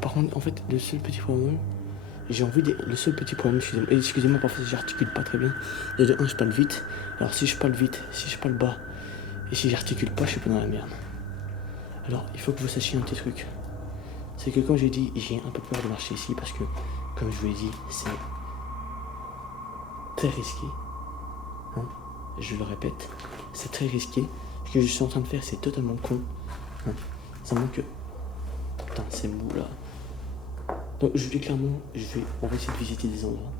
Par contre, en fait, le seul petit problème, le seul petit problème, excusez-moi, parfois j'articule pas très bien. Déjà, un, je parle vite. Alors, si je parle vite, si je parle bas, et si j'articule pas, je suis pas dans la merde. Alors, il faut que vous sachiez un petit truc. C'est que quand j'ai dit, j'ai un peu peur de marcher ici, parce que, comme je vous l'ai dit, c'est très risqué. Hein, je le répète, c'est très risqué. Ce que je suis en train de faire, c'est totalement con. Hein, ça manque que... Putain, c'est mou, là. Donc, je dis clairement, on va essayer de visiter des endroits.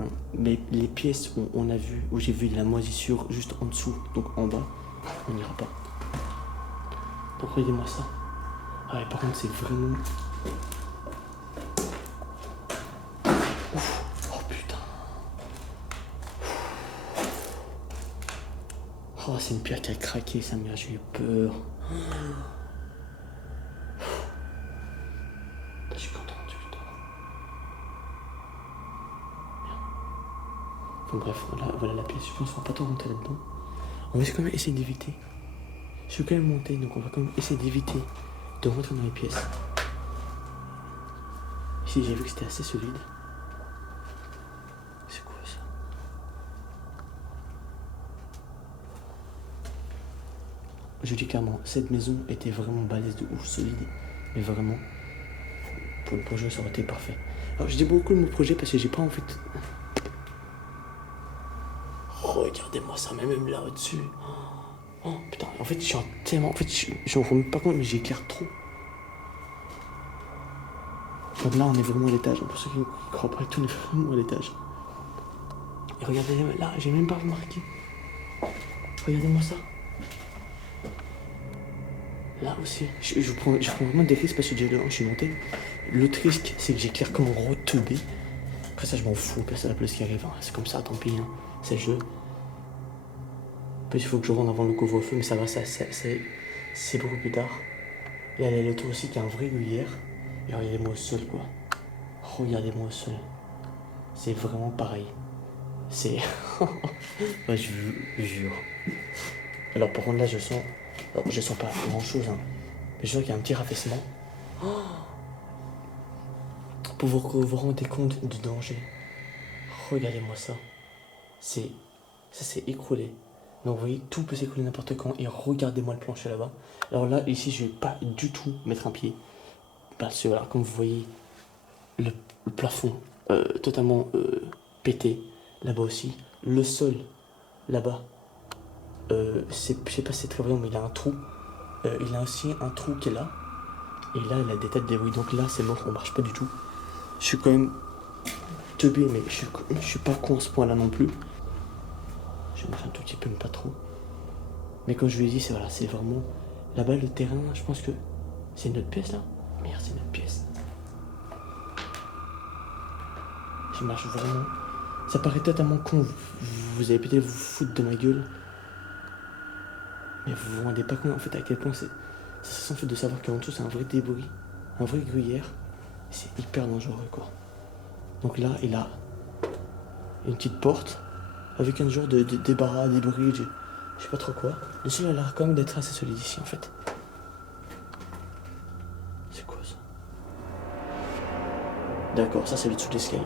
Hein. Mais les pièces où on a vu, où j'ai vu de la moisissure juste en dessous, donc en bas, on n'ira pas. Donc regardez-moi ça. Ah ouais, par contre c'est vraiment... Ouf. Oh putain. Oh, c'est une pierre qui a craqué, ça m'a... J'ai eu peur. Je suis content, putain. Enfin bref, voilà la pièce. Je pense qu'on va pas trop rentrer là-dedans. On va quand même essayer d'éviter. Je vais quand même monter, donc on va quand même essayer d'éviter de rentrer dans les pièces. Ici, j'ai vu que c'était assez solide. C'est quoi ça? Je dis clairement, cette maison était vraiment balèze de ouf, solide. Mais vraiment, pour le projet, ça aurait été parfait. Alors, je dis beaucoup le mot projet parce que j'ai pas en fait... Regardez-moi ça, même là au-dessus. Oh putain, en fait, je suis tellement... En fait, je me rends pas compte, mais j'éclaire trop. Donc là, on est vraiment à l'étage. Pour ceux qui ne croient pas, tout est vraiment à l'étage. Et regardez, là, j'ai même pas remarqué. Regardez-moi ça. Là aussi, je prends vraiment des risques parce que déjà, je suis monté. L'autre risque, c'est que j'éclaire comme un gros teubé. Après ça, je m'en fous, personne n'a plus ce qui arrive. Hein. C'est comme ça, tant pis. Hein. C'est le jeu. Peut-être il faut que je rentre avant le couvre-feu, mais ça va, c'est beaucoup plus tard. Et là, il y a l'auto aussi qui a un vrai gruyère. Et regardez-moi au sol, quoi. Regardez-moi au sol. C'est vraiment pareil. C'est... ouais, je jure. Alors, par contre, là, je sens... Alors, je sens pas grand-chose, hein. Mais je sens qu'il y a un petit rafraîchissement. Pour vous rendre compte du danger. Regardez-moi ça. Ça s'est écroulé. Donc vous voyez, tout peut s'écrouler n'importe quand. Et regardez-moi le plancher là-bas. Alors là, ici, je vais pas du tout mettre un pied. Parce que voilà, comme vous voyez, le plafond totalement pété. Là-bas aussi. Le sol, là-bas. Je sais pas si c'est très vrai, mais il a un trou. Il a aussi un trou qui est là. Et là, il a des tas de débris. Donc là, c'est mort, on marche pas du tout. Je suis quand même teubé, mais je suis pas con à ce point-là non plus. Je marche un tout petit peu, mais pas trop. Mais comme je vous l'ai dit, c'est vraiment... Là-bas, le terrain, je pense que... C'est une autre pièce, là? Merde, c'est une autre pièce. Je marche vraiment... Ça paraît totalement con. Vous avez peut-être vous foutre de ma gueule. Mais vous vous rendez pas compte, en fait, à quel point c'est... Ça se sent fait de savoir qu'en dessous, c'est un vrai débris. Un vrai gruyère. C'est hyper dangereux, quoi. Donc là, il a une petite porte avec un genre de débarras, des bridges, je sais pas trop quoi. Le sol a l'air quand même d'être assez solide ici en fait. C'est quoi ça? D'accord, ça c'est le dessous de l'escalier.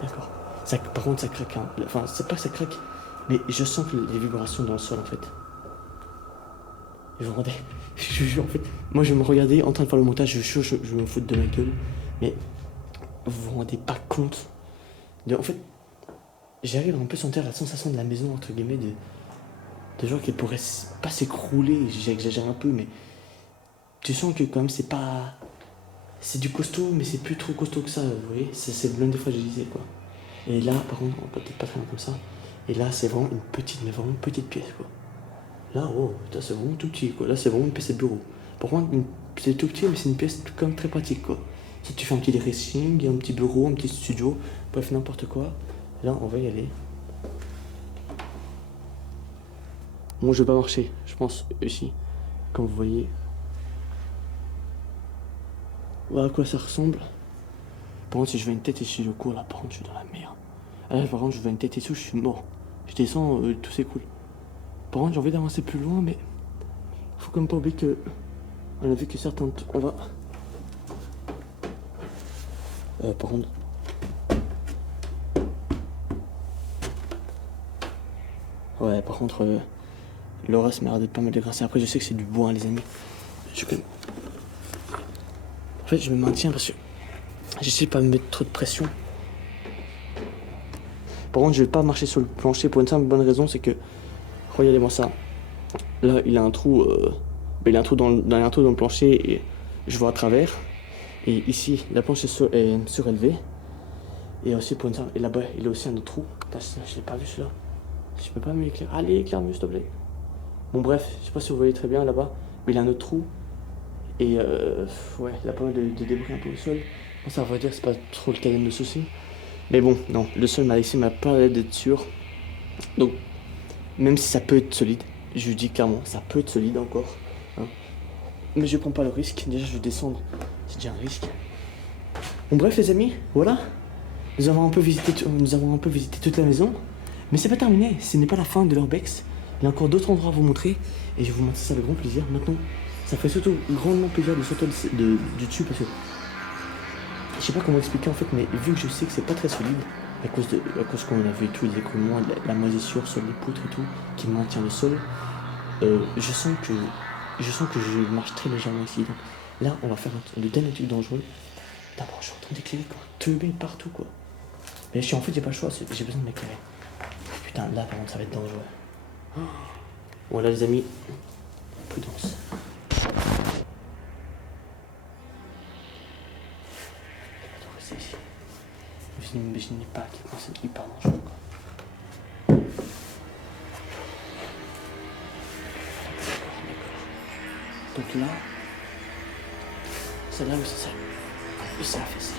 D'accord. Par contre ça craque. Hein. Enfin, c'est pas que ça craque, mais je sens que les vibrations dans le sol en fait. Et vous rendez... Je jure en fait. Moi je me regardais en train de faire le montage, je me fous de ma gueule. Mais vous vous rendez pas compte de... En fait, j'arrive à un peu sentir la sensation de la maison entre guillemets de genre qu'elle pourrait pas s'écrouler, j'exagère un peu, mais tu sens que quand même c'est pas... C'est du costaud, mais c'est plus trop costaud que ça, vous voyez. C'est de l'un des fragilisé, quoi. Et là, par contre, on peut peut-être pas faire comme ça. Et là, c'est vraiment une petite, mais vraiment petite pièce, quoi. Là, oh, putain, c'est vraiment tout petit, quoi. Là, c'est vraiment une pièce de bureau. Par contre, c'est tout petit, mais c'est une pièce quand même très pratique, quoi. Si tu fais un petit dressing, un petit bureau, un petit studio, bref, n'importe quoi. Là, on va y aller. Bon, je vais pas marcher, je pense, ici. Comme vous voyez. Voilà à quoi ça ressemble. Par contre, si je veux une tête et si je cours là, par contre, je suis dans la merde. Ah là, par contre, je veux une tête et tout, je suis mort. Je descends, tout s'écoule. Par contre, j'ai envie d'avancer plus loin, mais faut quand même pas oublier que... On a vu que certains... On va... Par contre... Ouais, par contre, le reste m'a l'air d'être pas mal dégraissé. Après, je sais que c'est du bois, hein, les amis. En fait, je me maintiens parce que j'essaie de pas me mettre trop de pression. Par contre, je vais pas marcher sur le plancher pour une simple bonne raison, c'est que... Regardez-moi ça. Là, il a un trou... il a un trou dans le plancher et je vois à travers. Et ici, la planche est surélevée. Et aussi pour une simple... Et là-bas, il a aussi un autre trou. Putain, je l'ai pas vu celui-là. Je peux pas m'éclairer. Allez, éclaire-moi, s'il te plaît. Bon, bref, je sais pas si vous voyez très bien là-bas. Mais il a un autre trou. Et ouais, il a pas mal de débris un peu au sol. Bon, ça, on va dire, c'est pas trop le cas de soucis. Mais bon, non, le sol m'a pas l'air d'être sûr. Donc, même si ça peut être solide, je vous dis clairement, ça peut être solide encore. Hein. Mais je prends pas le risque. Déjà, je vais descendre. C'est déjà un risque. Bon, bref, les amis, voilà. Nous avons un peu visité toute la maison. Mais c'est pas terminé. Ce n'est pas la fin de l'Urbex. Il y a encore d'autres endroits à vous montrer. Et je vais vous montrer ça avec grand plaisir. Maintenant, ça fait surtout grandement plaisir de sortir du dessus parce que je sais pas comment expliquer en fait, mais vu que je sais que c'est pas très solide, à cause qu'on a vu tous les écroulements, la moisissure sur les poutres et tout, qui maintient le sol, je sens que je marche très légèrement ici. Donc là, on va faire le dernier truc dangereux. D'abord, je suis en train d'éclairer quoi, teubé partout quoi. Mais en fait, j'ai pas le choix, j'ai besoin de m'éclairer. Putain, là par contre, ça va être dangereux. Voilà les amis, prudence. N'imaginez pas à quel point c'est hyper dangereux quoi. Donc là, c'est là où c'est ça. Et ça a fait ça.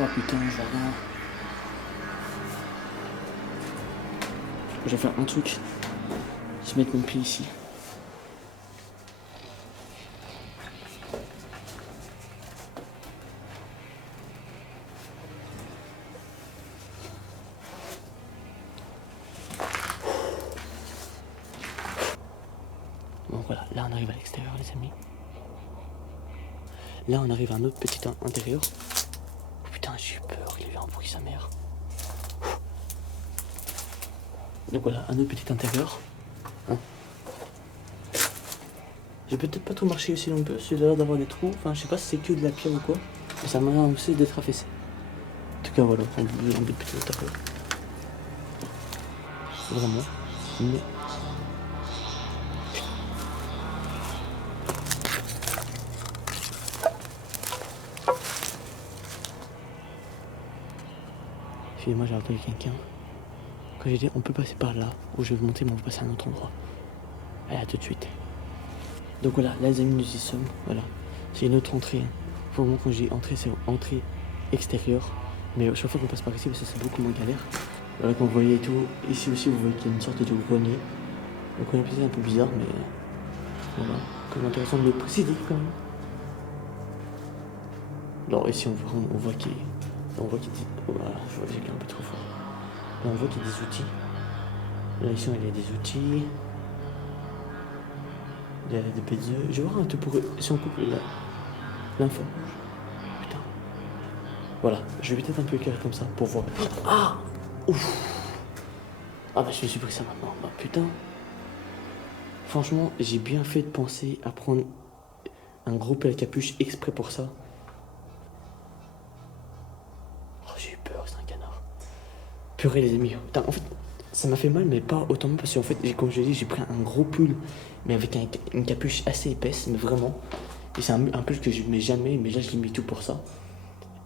Oh putain, je vois rien. Je vais faire un truc. Je vais mettre mon pied ici. Bon voilà, là on arrive à l'extérieur les amis. Là on arrive à un autre petit intérieur. Oh, putain j'ai eu peur, il a eu un bruit sa mère. Donc voilà, un autre petit intérieur. Hein. J'ai peut-être pas tout marché aussi non peu, c'est l'air d'avoir des trous. Enfin je sais pas si c'est que de la pierre ou quoi. Mais ça m'a l'air aussi d'être affaissé. En tout cas voilà, on a un petit intérieur. Vraiment. Mais... Excusez-moi, j'ai entendu quelqu'un. Quand j'ai dit on peut passer par là, où je vais monter, mais on va passer à un autre endroit. Allez, à tout de suite. Donc voilà, là les amis, nous y sommes. Voilà. C'est une autre entrée. Pour le moment, quand j'ai entrée, c'est entrée extérieure. Mais chaque fois qu'on passe par ici, parce que c'est beaucoup moins galère. Voilà, quand vous voyez et tout. Ici aussi, vous voyez qu'il y a une sorte de grenier. Le grenier c'est un peu bizarre, mais voilà. Comme intéressant de le préciser quand même. Alors ici, on voit qu'il y a... On voit qu'il y a des... Oh, voilà, je vois que j'ai un peu trop fort. Là, on voit qu'il y a des outils. Là, ici, il y a des outils. Il y a des petits œufs. Je vais voir un peu pour eux. Si on coupe l'info. Putain. Voilà, je vais peut-être un peu éclairer comme ça pour voir. Ah ouf. Ah bah je me suis pris ça maintenant. Bah putain. Franchement, j'ai bien fait de penser à prendre un gros pelle capuche exprès pour ça. Oh j'ai eu peur, c'est un canard. Purée les amis. Putain, en fait, ça m'a fait mal mais pas autant parce qu'en fait, comme je l'ai dit, j'ai pris un gros pull mais avec une capuche assez épaisse, mais vraiment. Et c'est un pull que je mets jamais, mais là je l'ai mis tout pour ça.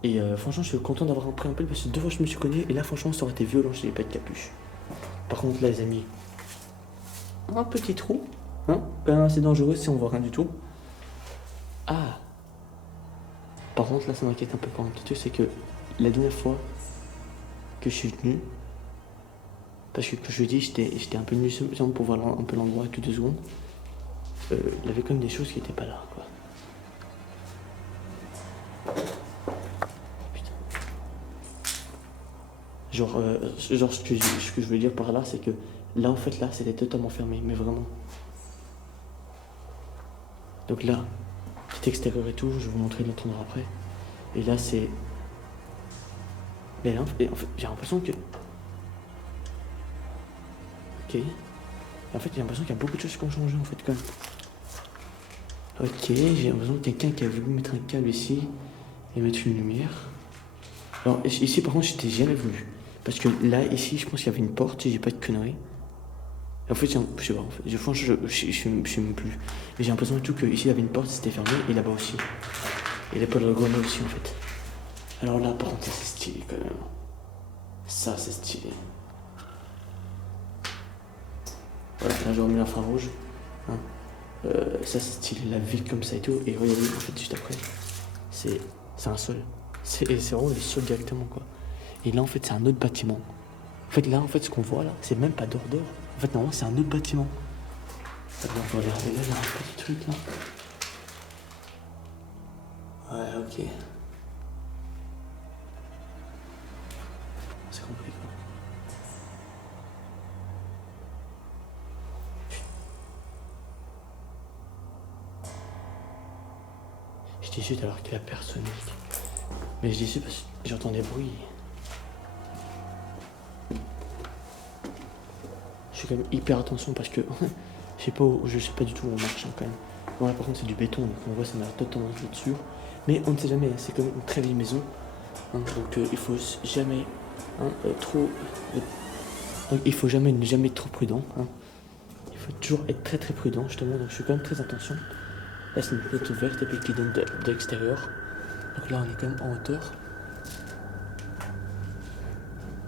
Et franchement, je suis content d'avoir pris un pull parce que 2 fois je me suis cogné et là franchement ça aurait été violent, je n'avais pas de capuche. Par contre là les amis, un petit trou, hein, quand même assez dangereux si on voit rien du tout. Ah. Par contre là ça m'inquiète un peu quand même, le truc c'est que la dernière fois que je suis venu, parce que comme je dis j'étais un peu venu pour voir un peu l'endroit toutes 2 secondes, il y avait quand même des choses qui n'étaient pas là quoi. Genre ce que je veux dire par là, c'est que là, en fait, là, c'était totalement fermé, mais vraiment. Donc là, Petit extérieur et tout, je vais vous montrer l'entendre après. Et là, c'est. Mais là, en fait, j'ai l'impression que. Ok. Et en fait, j'ai l'impression qu'il y a beaucoup de choses qui ont changé en fait, quand même. Ok, j'ai l'impression que quelqu'un qui a voulu mettre un câble ici et mettre une lumière. Alors, ici, par contre, j'étais jamais venu. Parce que là, ici, je pense qu'il y avait une porte, si j'ai pas de conneries. En fait, je sais pas, en fait. Franchement, je sais même plus. Mais j'ai l'impression tout que ici, il y avait une porte, c'était fermé, et là-bas aussi. Et les poils de grenouille aussi, en fait. Alors là, par contre, ça, c'est stylé, quand même. Ça, c'est stylé. Voilà, là, j'ai remis l'infrarouge. Hein. Ça, c'est stylé, la ville comme ça et tout. Et regardez, en fait, juste après, c'est un sol. C'est vraiment le sol directement, quoi. Et là, en fait, c'est un autre bâtiment. En fait, là, en fait, ce qu'on voit, là, c'est même pas d'ordre. En fait, normalement, c'est un autre bâtiment. Alors, on va regarder là, il y a un petit truc, là. Ouais, ok. C'est compris, quoi. Je dis juste alors qu'il y a personne. Mais je dis juste parce que j'entends des bruits. Je fais quand même hyper attention parce que je sais pas du tout où on marche, hein, quand même. Bon, là par contre c'est du béton, donc on voit ça m'a l'air totalement sûr. Mais on ne sait jamais, c'est quand même une très vieille maison. Hein, donc il faut jamais trop. Donc il faut jamais être trop prudent. Hein. Il faut toujours être très très prudent justement, donc je fais quand même très attention. Là c'est une porte ouverte et puis qui donne de l'extérieur. Donc là on est quand même en hauteur.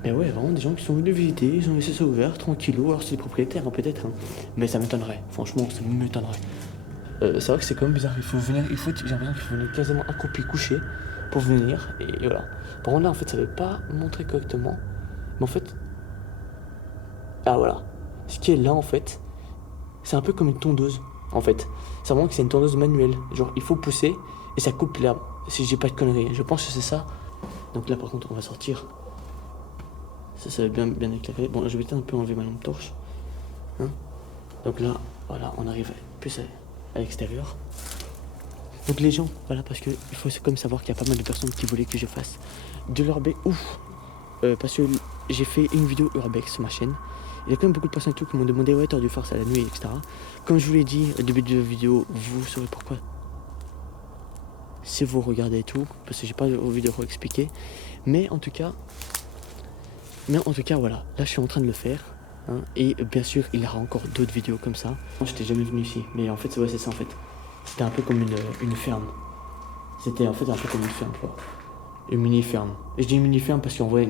Mais ouais, vraiment des gens qui sont venus visiter, ils ont laissé ça ouvert, tranquillou, alors c'est les propriétaires hein, peut-être, hein. Mais ça m'étonnerait, franchement ça m'étonnerait. C'est vrai que c'est quand même bizarre, j'ai l'impression qu'il faut venir quasiment accroupi couché pour venir, et voilà. Par contre là en fait ça veut pas montrer correctement, mais en fait... Ah voilà, ce qui est là en fait, c'est un peu comme une tondeuse en fait. C'est vraiment que c'est une tondeuse manuelle, genre il faut pousser et ça coupe l'herbe, si j'ai pas de conneries, je pense que c'est ça. Donc là par contre on va sortir. Ça va bien éclairé. Bon, je vais peut-être un peu enlever ma lampe torche. Hein. Donc là, voilà, on arrive plus à l'extérieur. Donc les gens, voilà, parce qu'il faut quand même savoir qu'il y a pas mal de personnes qui voulaient que je fasse de l'urbex. Parce que j'ai fait une vidéo urbex sur ma chaîne. Il y a quand même beaucoup de personnes et tout qui m'ont demandé, ouais, t'aurais dû faire ça la nuit, etc. Comme je vous l'ai dit au début de la vidéo, vous saurez pourquoi. Si vous regardez et tout, parce que j'ai pas envie de réexpliquer. Mais en tout cas, voilà, là je suis en train de le faire. Hein, et bien sûr, il y aura encore d'autres vidéos comme ça. Moi, j'étais jamais venu ici, mais en fait, c'est ça en fait. C'était un peu comme une ferme. C'était en fait un peu comme une ferme, quoi. Une mini-ferme. Et je dis une mini-ferme parce qu'en vrai,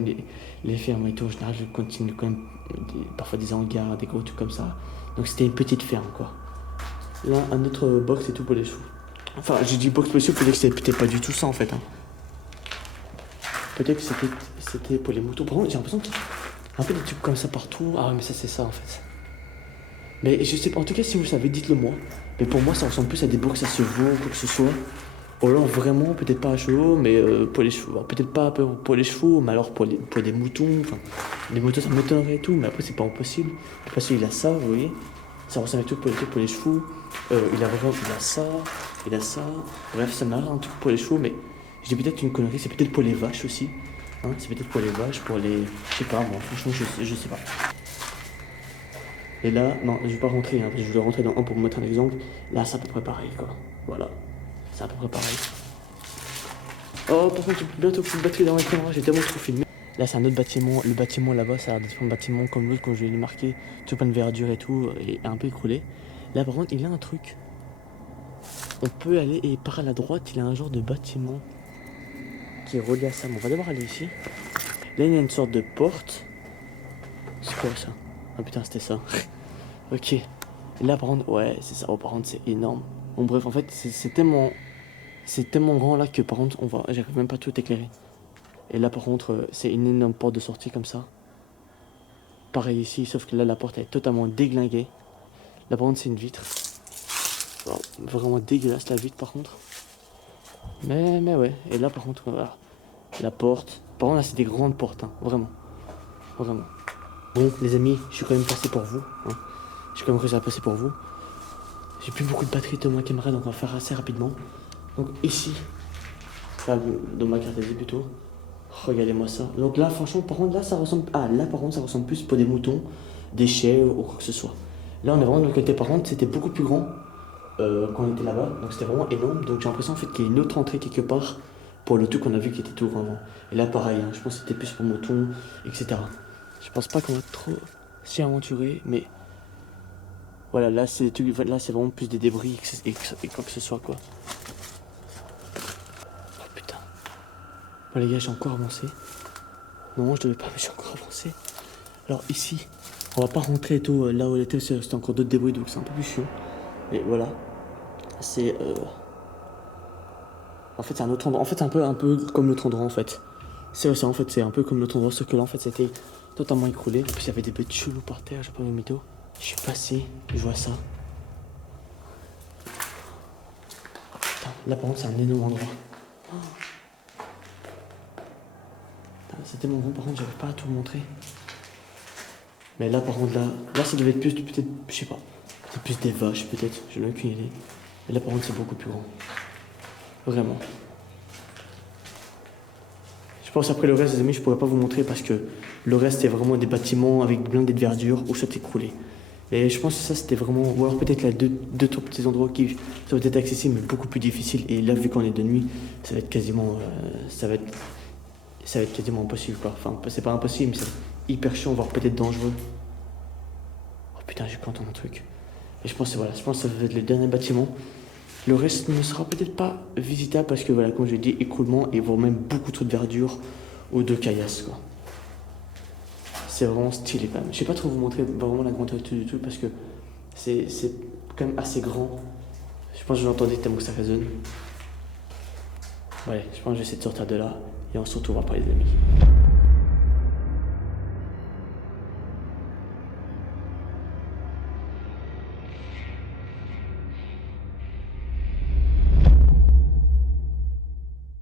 les fermes et tout, en général, je continue quand même parfois des hangars, des gros trucs comme ça. Donc c'était une petite ferme, quoi. Là, un autre box et tout pour les chevaux. Enfin, j'ai dit box pour les chevaux, peut-être que c'était pas du tout ça en fait. Hein. Peut-être que c'était pour les motos. Par contre, j'ai l'impression qu'il y a un peu des trucs comme ça partout. Ah ouais, mais ça, c'est ça en fait. Mais je sais pas, en tout cas, si vous le savez, dites-le moi. Mais pour moi, ça ressemble plus à des box à chevaux, quoi que ce soit. Ou alors vraiment, peut-être pas à chevaux, mais pour les chevaux. Peut-être pas pour les chevaux, mais alors pour des moutons. Enfin, les motos, ça m'étonnerait et tout, mais après, c'est pas impossible. Parce qu'il a ça, vous voyez. Ça ressemble à tout pour les chevaux. Il a ça, il a ça. Bref, ça m'a l'air un truc pour les chevaux, mais je dis peut-être une connerie, c'est peut-être pour les vaches aussi. Hein, c'est peut-être pour les vaches, pour les... Je sais pas, moi, franchement, je sais pas. Et là, non, je vais pas rentrer, hein, je vais rentrer dans un pour vous mettre un exemple. Là, c'est à peu près pareil, quoi. Voilà, c'est à peu près pareil. Oh, par contre, j'ai bientôt plus de batterie dans la caméra, j'ai tellement trop filmé. Là, c'est un autre bâtiment. Le bâtiment là-bas, ça a l'air d'être un bâtiment comme l'autre, comme je l'ai marqué, tout plein de verdure et tout, et un peu écroulé. Là, par contre, il y a un truc. On peut aller, et par la droite, il y a un genre de bâtiment qui est relié à ça. Bon, on va d'abord aller ici. Là, il y a une sorte de porte. C'est quoi ça? Ah putain, c'était ça. Ok. Et là, par contre, ouais, c'est ça. Oh, par contre, c'est énorme. Bon, bref, en fait, c'est tellement grand là que par contre, j'arrive même pas tout éclairer. Et là, par contre, c'est une énorme porte de sortie comme ça. Pareil ici, sauf que là, la porte elle est totalement déglinguée. Là, par contre, c'est une vitre. Wow, vraiment dégueulasse la vitre, par contre. Mais ouais. Et là, par contre, voilà. La porte. Par contre, là, c'est des grandes portes, hein. Vraiment. Vraiment. Bon, les amis, je suis quand même passé pour vous. Hein. Je suis quand même réussi à passer pour vous. J'ai plus beaucoup de batterie de ma caméra, donc on va faire assez rapidement. Donc ici, enfin, dans ma carte SD plutôt, regardez-moi ça. Donc là, franchement, par contre, là, ça ressemble. Ah, là, par contre, ça ressemble plus pour des moutons, des chèvres ou quoi que ce soit. Là, on est vraiment de l'autre côté. Par contre, c'était beaucoup plus grand quand on était là-bas. Donc c'était vraiment énorme. Donc j'ai l'impression en fait qu'il y a une autre entrée quelque part pour le truc qu'on a vu qui était tout grand avant. Et là, pareil, hein, je pense que c'était plus pour moutons, etc. Je pense pas qu'on va trop s'y aventurer, mais voilà, là, c'est vraiment plus des débris et quoi que ce soit, quoi. Oh putain. Bon, les gars, j'ai encore avancé. Non, je devais pas, mais j'ai encore avancé. Alors ici, on va pas rentrer et tout. Là où elle était, c'était encore d'autres débris, donc c'est un peu plus chiant. Et voilà. C'est. En fait, c'est un autre endroit. En fait, c'est un peu comme l'autre endroit, en fait. C'est en fait, c'est un peu comme l'autre endroit, sauf que là, en fait, c'était totalement écroulé. En plus, il y avait des bêtes cheloues par terre, j'ai pas vu mytho. Je suis passé, je vois ça. Putain, là, par contre, c'est un énorme endroit. C'était mon grand, par contre, j'arrive pas à tout vous montrer. Mais là, par contre, là, ça devait être plus, peut-être, je sais pas. C'est plus des vaches, peut-être, je n'ai aucune idée. Mais là, par contre, c'est beaucoup plus grand. Vraiment. Je pense après le reste, les amis, je pourrais pas vous montrer parce que le reste, c'est vraiment des bâtiments avec blindés de verdure où ça t'écroulait. Et je pense que ça, c'était vraiment. Ou alors peut-être là, deux, trois petits endroits qui ça va être accessible, mais beaucoup plus difficile. Et là, vu qu'on est de nuit, ça va être quasiment. Ça va être quasiment impossible, quoi. Enfin, c'est pas impossible, mais c'est hyper chiant, voire peut-être dangereux. Oh putain, j'ai pu entendre un truc. Et je pense que voilà, je pense que ça va être le dernier bâtiment. Le reste ne sera peut-être pas visitable parce que voilà, comme je l'ai dit, écroulement et voire même beaucoup trop de verdure ou de caillasse, quoi. C'est vraiment stylé quand même. Je sais pas trop vous montrer vraiment la grandeur du tout parce que c'est quand même assez grand. Je pense que je l'entendais tellement que ça résonne. Ouais, je pense que je vais essayer de sortir de là et on se retrouve après les amis.